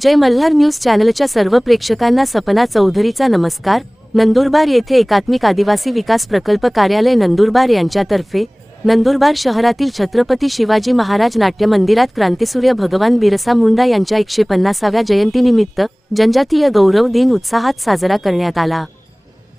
जय Malhar news चॅनलच्या सर्व प्रेक्षकांना सपना चौधरीचा नमस्कार। नंदुरबार येथे एकात्मिक आदिवासी विकास प्रकल्प कार्यालय नंदुरबार यांच्यातर्फे नंदुरबार शहरातील छत्रपती शिवाजी महाराज नाट्य मंदिरात क्रांतिसूर्य भगवान बिरसा मुंडा यांच्या 150व्या जयंतीनिमित्त जनजातीय गौरव दिन उत्साहात साजरा करण्यात आला।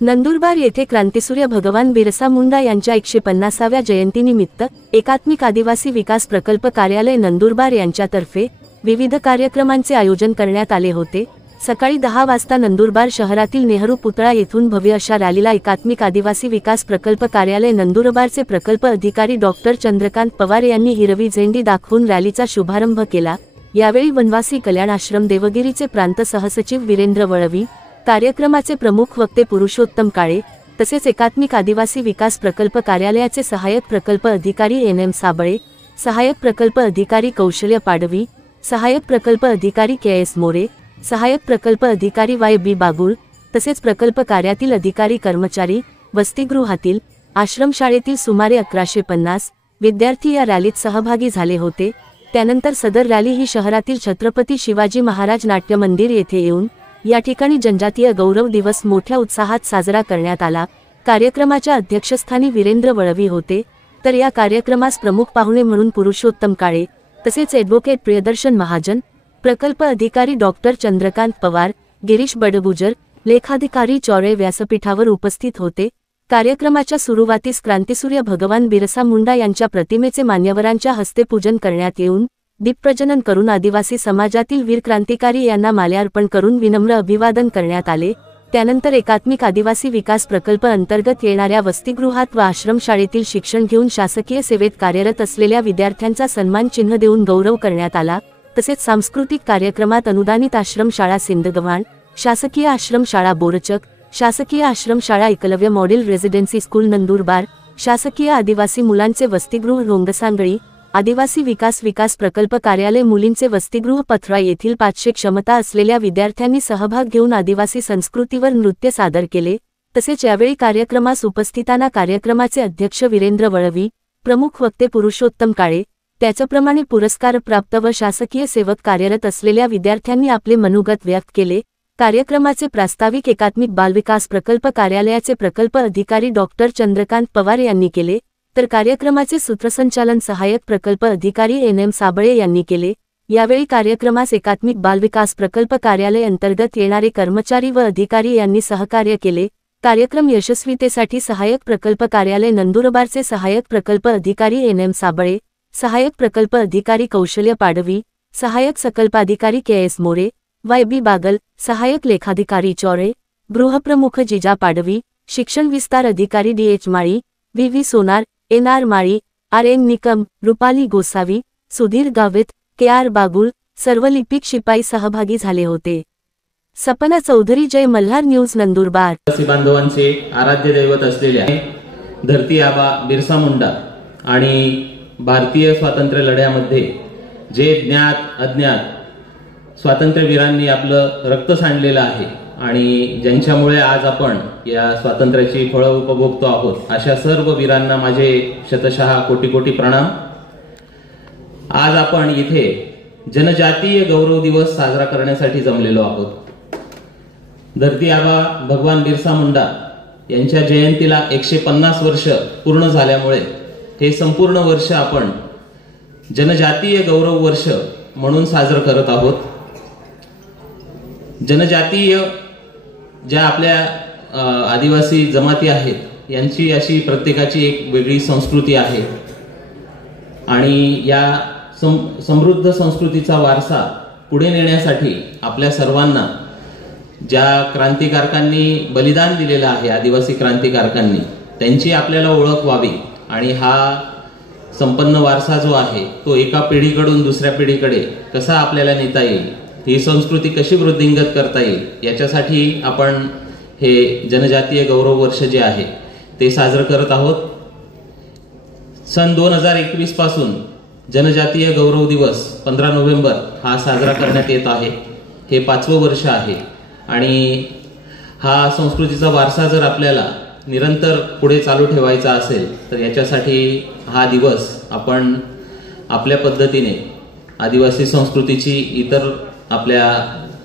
नंदुरबार येथे क्रांतिसूर्य भगवान बिरसा मुंडा यांच्या 150व्या जयंतीनिमित्त एकात्मिक आदिवासी विकास प्रकल्प कार्यालय नंदुरबार यांच्यातर्फे विविध कार्यक्रमांचे आयोजन करण्यात आले होते। सकाळी 10 वाजता नंदुरबार शहरातील नेहरू पुतळा येथून भव्य अशा रॅलीला एकात्मिक आदिवासी विकास प्रकल्प कार्यालय नंदुरबारचे प्रकल्प अधिकारी डॉक्टर चंद्रकांत पवार यांनी हिरवी झेंडी दाखवून रॅलीचा शुभारंभ केला। यावेळी वनवासी कल्याण आश्रम देवगिरीचे प्रांत सहसचिव वीरेंद्र वळवी, कार्यक्रमाचे प्रमुख वक्ते पुरुषोत्तम काळे, तसेच एकात्मिक आदिवासी विकास प्रकल्प कार्यालयाचे सहाय्यक प्रकल्प अधिकारी एन.एम. साबळे, सहाय्यक प्रकल्प अधिकारी कौशल्य पाडवी, सहाय्यक प्रकल्प अधिकारी के.एस. मोरे, सहाय्यक प्रकल्प अधिकारी वाय.बी. बागुल, तसेच प्रकल्प कार्यातील अधिकारी कर्मचारी, वसतिगृहातील, आश्रमशाळेतील सुमारे 1150 विद्यार्थी या रॅलीत सहभागी झाले होते। त्यानंतर सदर रॅली ही शहरातील छत्रपती शिवाजी महाराज नाट्य मंदिर येथे येऊन या ठिकाणी जनजातीय गौरव दिवस मोठ्या उत्साहात साजरा करण्यात आला। कार्यक्रमाच्या अध्यक्षस्थानी वीरेंद्र वळवी होते, तर या कार्यक्रमास प्रमुख पाहुणे म्हणून पुरुषोत्तम काळे, तसेच ॲडव्होकेट प्रियदर्शन महाजन, प्रकल्प अधिकारी डॉक्टर चंद्रकांत पवार, गिरीश बडगुजर, लेखाधिकारी चौरे व्यासपीठावर उपस्थित होते। कार्यक्रमाच्या सुरुवातीस क्रांतिसूर्य भगवान बिरसा मुंडा यांच्या प्रतिमेचे मान्यवरांच्या हस्ते पूजन करण्यात येऊन दीपप्रज्वलन करून आदिवासी समाजातील वीर क्रांतिकारी यांना माल्यार्पण करून विनम्र अभिवादन करण्यात आले। त्यानंतर एकात्मिक आदिवासी विकास प्रकल्प अंतर्गत येणाऱ्या वसतिगृहात व आश्रमशाळेतील शिक्षण घेऊन शासकीय सेवेत कार्यरत असलेल्या विद्यार्थ्यांचा सन्मान चिन्ह देऊन गौरव करण्यात आला। तसेच सांस्कृतिक कार्यक्रमात अनुदानित आश्रमशाळा सिंदगव्हाण, शासकीय आश्रमशाळा बोरचक, शासकीय आश्रमशाळा Eklavya model residency school Nandurbar, शासकीय आदिवासी मुलांचे वसतिगृह रोंगसांगळी, आदिवासी विकास प्रकल्प कार्यालय मुलींचे वसतिगृह पथरा येथील 500 क्षमता असलेल्या विद्यार्थ्यांनी सहभाग घेऊन आदिवासी संस्कृतीवर नृत्य सादर केले। तसेच यावेळी कार्यक्रमास उपस्थितांना कार्यक्रमाचे अध्यक्ष वीरेंद्र वळवी, प्रमुख वक्ते पुरुषोत्तम काळे, त्याचप्रमाणे पुरस्कार प्राप्त व शासकीय सेवक कार्यरत असलेल्या विद्यार्थ्यांनी आपले मनोगत व्यक्त केले। कार्यक्रमाचे प्रास्ताविक एकात्मिक बालविकास प्रकल्प कार्यालयाचे प्रकल्प अधिकारी डॉक्टर चंद्रकांत पवार यांनी केले, तर कार्यक्रमाचे सूत्रसंचालन सहाय्यक प्रकल्प अधिकारी एन.एम. साबळे यांनी केले। यावेळी कार्यक्रमास एकात्मिक बालविकास प्रकल्प कार्यालय अंतर्गत येणारे कर्मचारी व अधिकारी यांनी सहकार्य केले। कार्यक्रम यशस्वीतेसाठी सहाय्यक प्रकल्प कार्यालय नंदुरबारचे सहाय्यक प्रकल्प अधिकारी एन.एम. साबळे, सहाय्यक प्रकल्प अधिकारी कौशल्य पाडवी, सहाय्यक सकल्पाधिकारी के.एस. मोरे, वाय.बी. बागल, सहाय्यक लेखाधिकारी चौरे, गृहप्रमुख जिजा पाडवी, शिक्षण विस्तार अधिकारी डी.एच. माळी, व्ही.व्ही. सोनार, एन.आर. माळी, आर.एन. निकम, रुपाली गोसावी, सुधीर गावित, के.आर. बागुल, सर्व लिपिक शिपाई सहभागी झाले होते। सपना चौधरी, जय मल्हार न्यूज नंदुरबार। बांधवांचे आराध्य दैवत असलेल्या धरती आबा बिरसा मुंडा आणि भारतीय स्वातंत्र्य लढ्यामध्ये जे ज्ञात अज्ञात स्वातंत्र्यवीरांनी आपलं रक्त सांडलेलं आहे आणि ज्यांच्यामुळे आज आपण या स्वातंत्र्याची फळं उपभोगतो आहोत, अशा सर्व वीरांना माझे शतशः कोटी कोटी प्रणाम। आज आपण इथे जनजातीय गौरव दिवस साजरा करण्यासाठी जमलेलो आहोत। धरती आबा भगवान बिरसा मुंडा यांच्या जयंतीला 150 वर्ष पूर्ण झाल्यामुळे हे संपूर्ण वर्ष आपण जनजातीय गौरव वर्ष म्हणून साजरं करत आहोत। जनजातीय ज्या आपल्या आदिवासी जमाती आहेत यांची अशी प्रत्येकाची एक वेगळी संस्कृती आहे आणि या समृद्ध संस्कृतीचा वारसा पुढे नेण्यासाठी आपल्या सर्वांना ज्या क्रांतिकारकांनी बलिदान दिलेलं आहे, आदिवासी क्रांतिकारकांनी, त्यांची आपल्याला ओळख व्हावी आणि हा संपन्न वारसा जो आहे तो एका पिढीकडून दुसऱ्या पिढीकडे कसा आपल्याला नेता येईल, ही संस्कृती कशी वृद्धिंगत करता येईल, याच्यासाठी आपण हे जनजातीय गौरव वर्ष जे आहे ते साजरं करत आहोत। सन 2021 पासून जनजातीय गौरव दिवस 15 नोव्हेंबर हा साजरा करण्यात येत आहे। हे 5वं वर्ष आहे आणि हा संस्कृतीचा वारसा जर आपल्याला निरंतर पुढे चालू ठेवायचा असेल तर याच्यासाठी हा दिवस आपण आपल्या पद्धतीने आदिवासी संस्कृतीची इतर आपल्या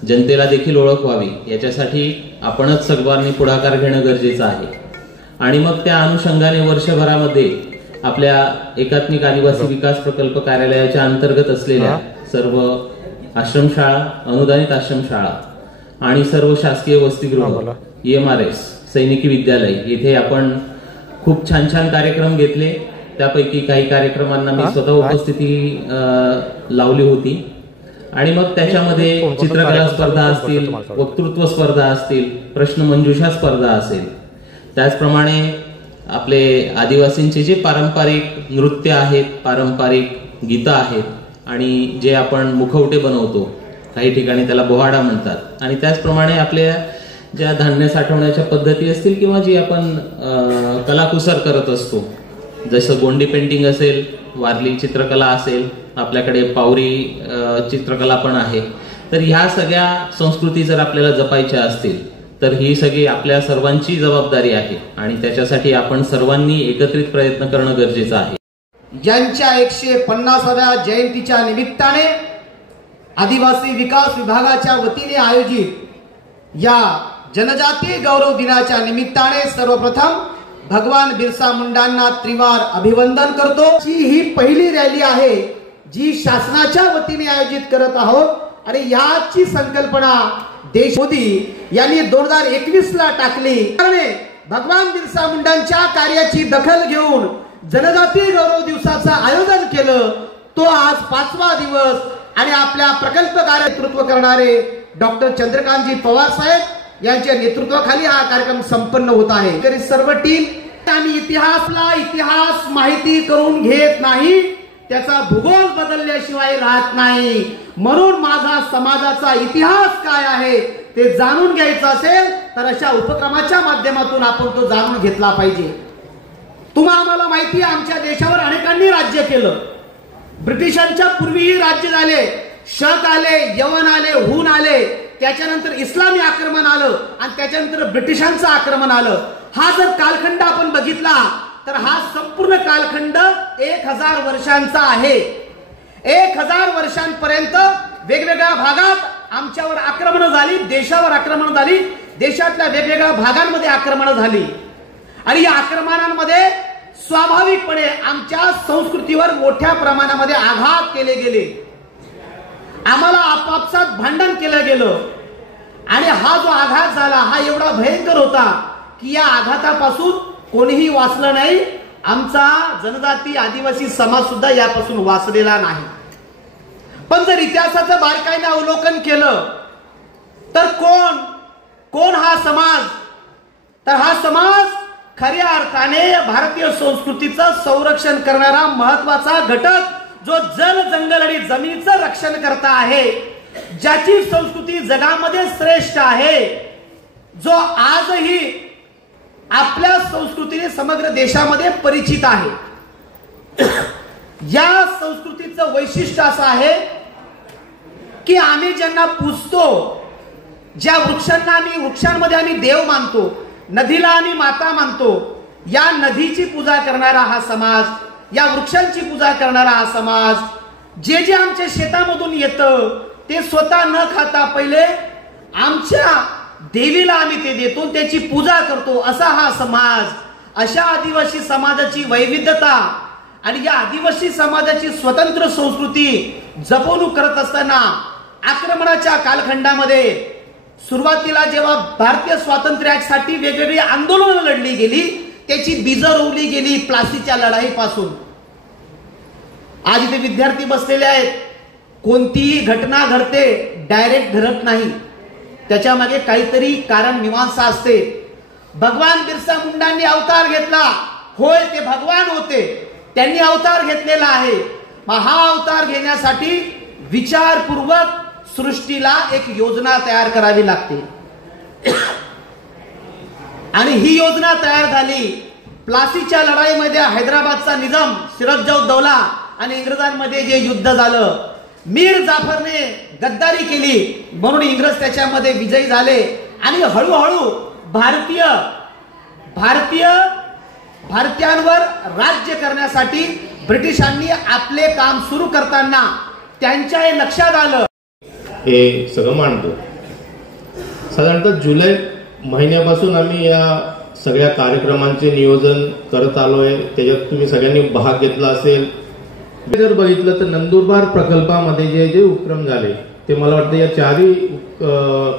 जनतेला देखील ओळख व्हावी याच्यासाठी आपणच सर्वांनी पुढाकार घेणं गरजेचं आहे. आणि मग त्या अनुषंगाने वर्षभरामध्ये आपल्या एकात्मिक आदिवासी विकास प्रकल्प कार्यालयाच्या अंतर्गत असलेल्या सर्व आश्रमशाळा, अनुदानित आश्रमशाळा आणि सर्व शासकीय वसतिगृह, EMRS, सैनिकी विद्यालय येथे आपण खूप छान छान कार्यक्रम घेतले. त्यापैकी काही कार्यक्रमांना मी स्वतः उपस्थिती लावली होती. आणि मग त्याच्यामध्ये चित्रकला स्पर्धा असतील, वक्तृत्व स्पर्धा असतील, प्रश्नमंजुषा स्पर्धा असेल, त्याचप्रमाणे आपले आदिवासींचे जे पारंपरिक नृत्य आहेत, पारंपरिक गीतं आहेत आणि जे आपण मुखवटे बनवतो, काही ठिकाणी त्याला बोहाडा म्हणतात, आणि त्याचप्रमाणे आपल्या ज्या धान्य साठवण्याच्या पद्धती असतील किंवा जी आपण कलाकुसर करत असतो, जसं गोंडी पेंटिंग असेल, वारली चित्रकला असेल, आपल्याकडे पावरी चित्रकला पण आहे. तर ह्या सगळ्या संस्कृती जर आपल्याला जपायच्या असतील तर ही सगळी आपल्या सर्वांची जबाबदारी आहे आणि त्याच्यासाठी आपण सर्वांनी एकत्रित प्रयत्न करणं गरजेचं आहे. यांच्या 150व्या जयंतीच्या निमित्ताने आदिवासी विकास विभागाच्या वतीने आयोजित या जनजातीय गौरव दिनाच्या निमित्ताने सर्वप्रथम भगवान बिरसा मुंडांना त्रिवार अभिवंदन करतो. ही पहिली रॅली आहे जी शासनाच्या वतीने आयोजित करत आहोत आणि याची संकल्पना देश मोदी यांनी 2021 ला टाकली. भगवान बिरसा मुंडांच्या कार्याची दखल घेऊन जनजातीय गौरव दिवसाचं आयोजन केलं. तो आज 5वा दिवस आणि आपल्या प्रकल्प कार्य नेतृत्व करणारे डॉक्टर चंद्रकांतजी पवार साहेब यांच्या नेतृत्वाखाली हा कार्यक्रम संपन्न होत आहे. तरी सर्व टीम आम्ही इतिहास माहिती करून घेत नाही, त्याचा भूगोल बदलल्याशिवाय राहत नाही. म्हणून माझा समाजाचा इतिहास काय आहे ते जाणून घ्यायचं असेल तर अशा उपक्रमाच्या माध्यमातून आपण तो जाणून घेतला पाहिजे. आम्हाला माहिती आहे आमच्या देशावर अनेकांनी राज्य केलं. ब्रिटिशांच्या पूर्वीही राज्य झाले, शक आले, यवन आले, हून आले, त्याच्यानंतर इस्लामी आक्रमण आलं आणि त्याच्यानंतर ब्रिटिशांचं आक्रमण आलं. हा जर कालखंड आपण बघितला तर हा संपूर्ण कालखंड 1000 वर्षांचा आहे. 1000 वर्षांपर्यंत वेगवेगळ्या भागात आमच्यावर आक्रमण झाली, देशावर आक्रमण झाली, देशातल्या वेगवेगळ्या भागांमध्ये आक्रमण झाली आणि या आक्रमणांमध्ये स्वाभाविकपणे आमच्या संस्कृतीवर मोठ्या प्रमाणामध्ये आघात केले गेले. आम्हाला आपापसात भांडण केलं गेलं आणि हा जो आघात झाला हा एवढा भयंकर होता की या आघातापासून कोणीही वाचलं नाही. आमचा जनजाती आदिवासी समाज सुद्धा यापासून वाचलेला नाही. पण जर इतिहासाचं बारकाईने अवलोकन केलं तर कोण हा समाज, तर हा समाज खऱ्या अर्थाने भारतीय संस्कृतीचं संरक्षण करणारा महत्वाचा घटक, जो जल जंगल आणि जमिनीचं रक्षण करता आहे, ज्याची संस्कृती जगामध्ये श्रेष्ठ आहे, जो आजही आपल्या संस्कृतीने समग्र देशामध्ये परिचित आहे. या संस्कृतीचं वैशिष्ट्य असं आहे की आम्ही ज्यांना पूजतो, ज्या वृक्षांमध्ये आम्ही देव मानतो, नदीला आम्ही माता मानतो, या नदीची पूजा करणारा हा समाज, या वृक्षांची पूजा करणारा हा समाज, जे आमच्या शेतामधून येतं ते स्वतः न खाता पहिले आमच्या देवीला आम्ही ते देतो, त्याची पूजा करतो, असा हा समाज. अशा आदिवासी समाजाची वैविध्यता आणि या आदिवासी समाजाची स्वतंत्र संस्कृती जपवणूक करत असताना आक्रमणाच्या कालखंडामध्ये सुरुवातीला जेव्हा भारतीय स्वातंत्र्यासाठी वेगवेगळी आंदोलनं लढली गेली, त्याची बीजं रोवली गेली प्लासीच्या लढाईपासून. आज इथे विद्यार्थी बसलेले आहेत. कोणतीही घटना घडते डायरेक्ट घडत नाही, त्याच्या मागे काहीतरी कारण मीमांसा असते. भगवान बिरसा मुंडांनी अवतार घेतला, होय ते भगवान होते, त्यांनी अवतार घेतलेला आहे. हा अवतार घेण्यासाठी विचारपूर्वक सृष्टीला एक योजना तयार करावी लागते आणि ही योजना तयार झाली. प्लासीच्या लढाईमध्ये हैदराबादचा निजाम सिराजउद्दौला आणि इंग्रजांमध्ये जे युद्ध झालं, मीर जाफरने गद्दारी केली म्हणून इंग्रज त्याच्यामध्ये विजयी झाले आणि हळूहळू भारतीयांवर राज्य करण्यासाठी ब्रिटिशांनी आपले काम सुरू करताना त्यांच्या हे लक्षात आलं हे सगळं मांडतो. साधारणतः जुलै महिन्यापासून आम्ही या सगळ्या कार्यक्रमांचे नियोजन करत आलोय. त्याच्यात तुम्ही सगळ्यांनी भाग घेतला असेल. जर बघितलं तर नंदुरबार प्रकल्पामध्ये जे जे उपक्रम झाले ते मला वाटतं या चारही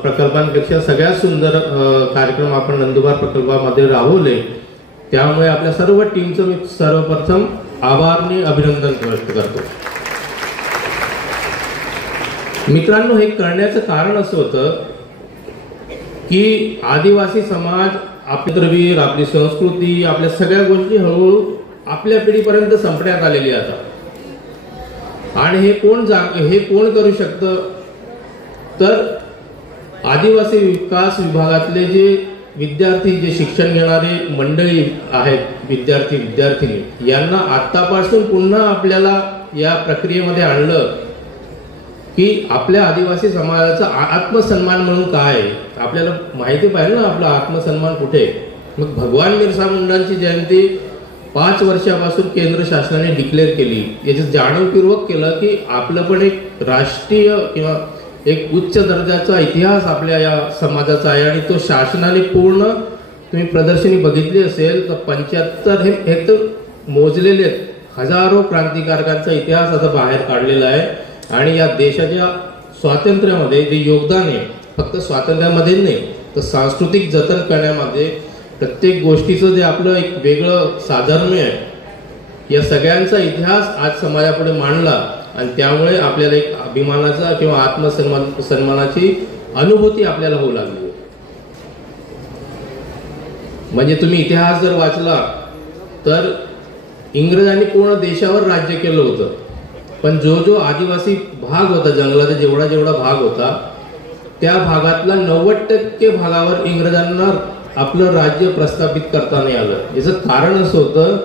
प्रकल्पांपेक्षा सगळ्यात सुंदर कार्यक्रम आपण नंदुरबार प्रकल्पामध्ये राबवले. त्यामुळे आपल्या सर्व टीमचं मी सर्वप्रथम आभारने अभिनंदन व्यक्त करतो. मित्रांनो, हे करण्याचं कारण असं होतं की आदिवासी समाज, आपले द्रवीर, आपली संस्कृती, आपल्या सगळ्या गोष्टी हळूहळू आपल्या पिढीपर्यंत संपण्यात आलेली आता. आणि हे कोण करू शकतं तर आदिवासी विकास विभागातले जे विद्यार्थी, जे शिक्षण घेणारे मंडळी आहेत, विद्यार्थिनी यांना आतापासून पुन्हा आपल्याला या प्रक्रियेमध्ये आणलं की आपल्या आदिवासी समाजाचा आत्मसन्मान म्हणून काय आहे. आपल्याला माहिती पाहिजे ना आपला आत्मसन्मान कुठे. मग भगवान बिरसा मुंडांची जयंती 5 वर्षापासून केंद्र शासनाने डिक्लेअर केली. याची जाणीवपूर्वक केलं की आपलं पण एक राष्ट्रीय किंवा एक उच्च दर्जाचा इतिहास आपल्या या समाजाचा आहे. आणि तो शासनाने पूर्ण, तुम्ही प्रदर्शनी बघितली असेल तर 75 हे तर मोजलेले हजारो क्रांतिकारकांचा इतिहास आता बाहेर काढलेला आहे. आणि या देशाच्या स्वातंत्र्यामध्ये जे योगदान आहे, फक्त स्वातंत्र्यामध्ये नाही तर सांस्कृतिक जतन करण्यामध्ये, प्रत्येक गोष्टीचं जे आपलं एक वेगळं साधर्म्य आहे, या सगळ्यांचा इतिहास आज समाजापुढे मांडला. आणि त्यामुळे आपल्याला एक अभिमानाचा किंवा आत्मसन्मानाची अनुभूती आपल्याला होऊ लागली. म्हणजे तुम्ही इतिहास जर वाचला तर इंग्रजांनी पूर्ण देशावर राज्य केलं होतं, पण जो आदिवासी भाग होता, जंगलाचा जेवढा भाग होता, त्या भागातला 90% भागावर इंग्रजांना आपलं राज्य प्रस्थापित करता नाही आलं. याचं कारण असं होतं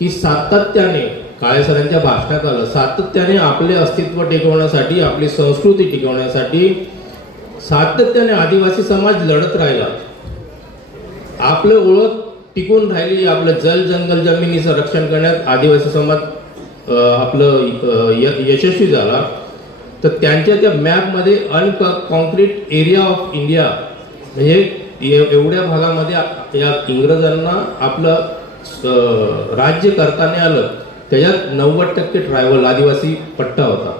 की सातत्याने, काळे सरांच्या भाषणात आलं, सातत्याने आपले अस्तित्व टिकवण्यासाठी, आपली संस्कृती टिकवण्यासाठी सातत्याने आदिवासी समाज लढत राहिला. आपलं ओळख टिकून राहिली. आपलं जल, जंगल, जमिनीचं रक्षण करण्यात आदिवासी समाज आपलं यशस्वी झाला. तर त्यांच्या त्या मॅपमध्ये अनकॉन्क्रीट एरिया ऑफ इंडिया, म्हणजे एवढ्या भागामध्ये या इंग्रजांना आपलं राज्य करताना आलं. त्याच्यात 90% ट्रायबल आदिवासी पट्टा होता.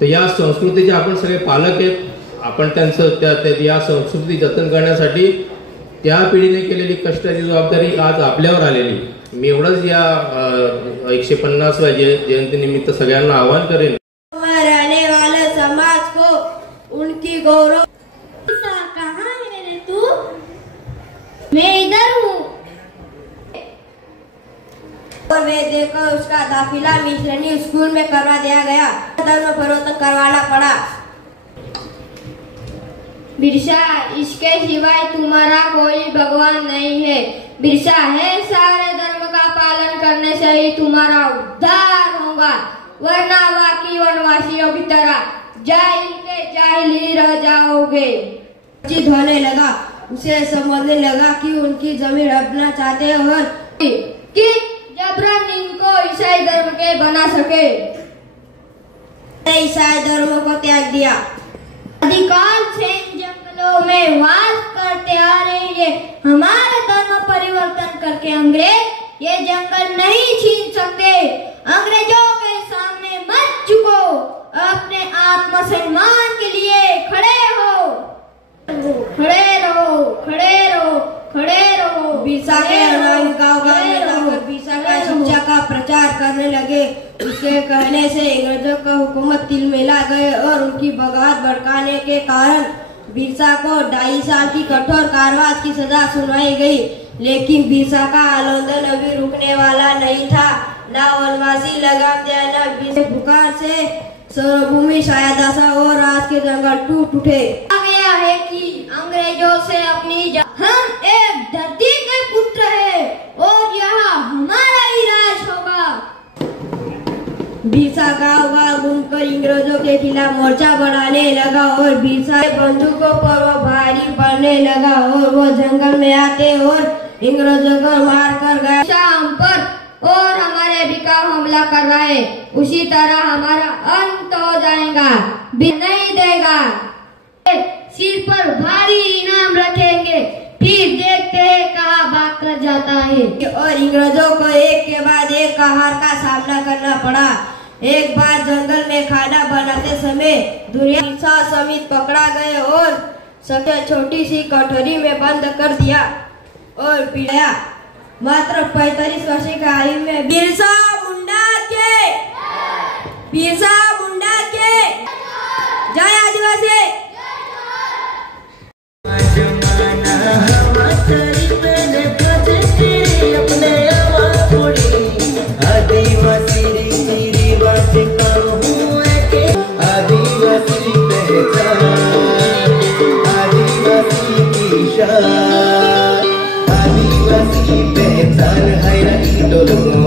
तर या संस्कृतीचे आपण सगळे पालक आहेत. आपण त्यांचं या संस्कृती जतन करण्यासाठी त्या पिढीने केलेली कष्टाची जबाबदारी आज आपल्यावर आलेली. मी एवढंच या 150व्या जयंतीनिमित्त सगळ्यांना आवाहन करेन. रहने वाले समाज को उनकी गौरव. कहाँ है रे तू? मैं इधर हूँ. और वे देखकर उसका दाखिला मिशनरी स्कूल में करवा दिया गया. धर्म परिवर्तन करवाना पड़ा. बिरसा, इसके सिवाय तुम्हारा कोई भगवान नहीं है. बिरसा है, सारे धर्म का पालन करने से ही तुम्हारा उद्धार होगा, वरना बाकी वनवासियों की तरह जाहिल के जाहिल ही रह जाओगे. चित होने लगा. उसे समझने लगा कि उनकी जमीन हड़पना चाहते और कि जबरन इनको ईसाई धर्म के बना सके. ईसाई धर्म को त्याग दिया. अधिकाल से जंगलों में वास करते आ रहे ये हमारे धर्म परिवर्तन करके अंग्रेज ये जंगल नहीं छीन सकते. अंग्रेजों के सामने मत झुको. अपने आत्मसम्मान के लिए खड़े हो. खड़े रहो, खड़े रहो, खड़े रहो. बिरसा के अनुयायी गाँव-गाँव में जाकर बिरसा का शिक्षा का प्रचार करने लगे. उसके कहने से अंग्रेजों का हुकूमत तिलमिला गए और उनकी बगावत भड़काने के कारण बिरसा को 2.5 साल की कठोर कारावास की सजा सुनाई गई. लेकिन बिरसा का आंदोलन अभी रुकने वाला नहीं था. न वनवासी लगाम दिया, न बिरसा बुखार से सर्वभूमि शायद आशा और आज के जंगल टूट उठे. आ गया है कि अंग्रेजों से अपनी हम एक धरती के पुत्र है और यहाँ हमारा ही राज होगा. बिरसा गाँव-गाँव घूमकर अंग्रेजों के खिलाफ मोर्चा बनाने लगा और बिरसा बंदूकों पर वो भारी पड़ने लगा और वो जंगल में आते और अंग्रेजों को मार कर गया. हम पर और हमारे बेकार हमला कर रहा है, उसी तरह हमारा अंत हो जाएगा. भी नहीं देगा। सिर पर भारी इनाम रखेंगे, फिर देखते हैं कहाँ भाग कर जाता है। और अंग्रेजों को एक के बाद एक हार का सामना करना पड़ा। एक बार जंगल में खाना बनाते समय दुनिया समित पकड़ा गए और सबसे छोटी सी कटोरी में बंद कर दिया और पिलाया। मात्र 45 वर्ष की आयु में बिरसा मुंडा के जय आदिवासी। आदिवासी पहचान है ना तो लोगों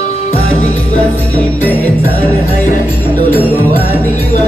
आदिवासी पहचान है ना तो लोगों आदिवासी